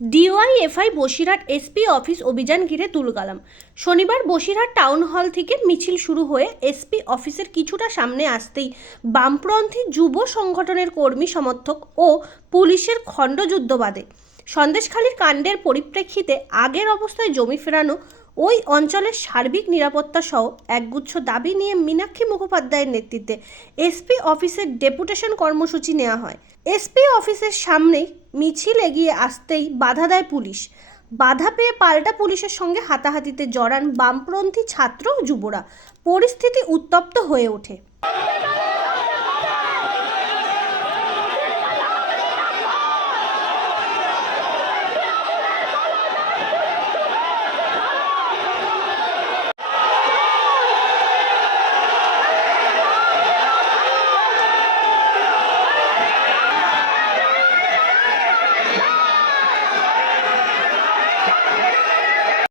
DYFI Basirhat SP office অভিযান ঘিরে তুলকালাম। শনিবার বসিরহাট টাউন হল থেকে মিছিল শুরু হয়ে এসপি অফিসের কিছুটা সামনে আসতেই বামপন্থী যুব সংগঠনের কর্মী সমর্থক ও পুলিশের খণ্ডযুদ্ধ বাধে। সন্দেশখালীর কাণ্ডের পরিপ্রেক্ষিতে আগের অবস্থায় জমি ফেরানো, ওই অঞ্চলের সার্বিক নিরাপত্তা সহ একগুচ্ছ দাবি নিয়ে মীনাক্ষী মুখোপাধ্যায়ের নেতৃত্বে এসপি অফিসের ডেপুটেশন কর্মসূচি নেওয়া হয়। এসপি অফিসের সামনেই মিছিল এগিয়ে আসতেই বাধা দেয় পুলিশ। বাধা পেয়ে পাল্টা পুলিশের সঙ্গে হাতাহাতিতে জড়ান বামপন্থী ছাত্র ও যুবরা। পরিস্থিতি উত্তপ্ত হয়ে ওঠে।